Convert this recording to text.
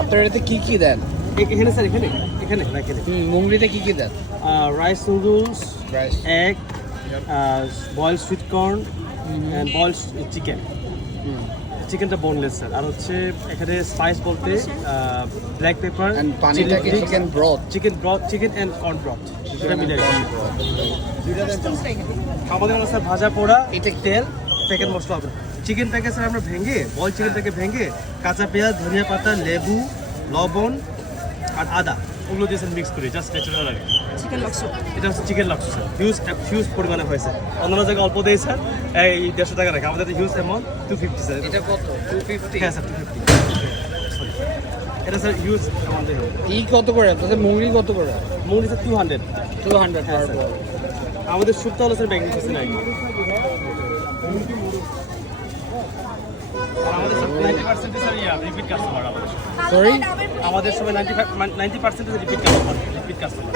আপনারা এতে কি দেন? এখানে স্যার এখানে এখানে না এখানে মুংরিতে কি দেন? Rice noodles, rice, egg, boiled sweet corn and boiled chicken. চিকেনটা বোনলেস স্যার। আর হচ্ছে এখানে স্পাইস বলতে ব্ল্যাক পেপার এন্ড পানিটা কি chicken broth? Chicken and corn broth সেটা মিলে আমাদের স্যার ভাজা পোড়া, এটা তেল, প্যাকেট মশলা হবে। চিকেনটাকে স্যার আমরা ভেঙে বয়েল চিকেনটাকে ভেঙে কাঁচা পেঁয়াজ, ধনিয়া পাতা, লেবু, লবণ আর আদা ওগুলো দিয়ে মিক্স করি জাস্ট ন্যাচারাল আর চিকেন লক্সু। এটা হচ্ছে চিকেন লক্সু স্যার। হিউজ পরিমাণে হয়েছে। অন্যান্য জায়গায় অল্প দেয় স্যার, এই 150 টাকা রাখে। আমাদের হিউজ অ্যামাউন্ট 250 স্যার। এটা কত? 250? হ্যাঁ স্যার 250। এটা স্যার হিউজ অ্যামাউন্ট দেয়। কত করে আপনাদের? মুংরি কত করে? মুরগি স্যার 200 পার বল। আমাদের স্যুপটা হলো স্যার ব্যাংকিং সিস্টেম নাই। আমাদের সব 90% স্যার রিপিট কাস্টমার আমাদের। সরি? আমাদের সবাই 90% রিপিট কাস্টমার।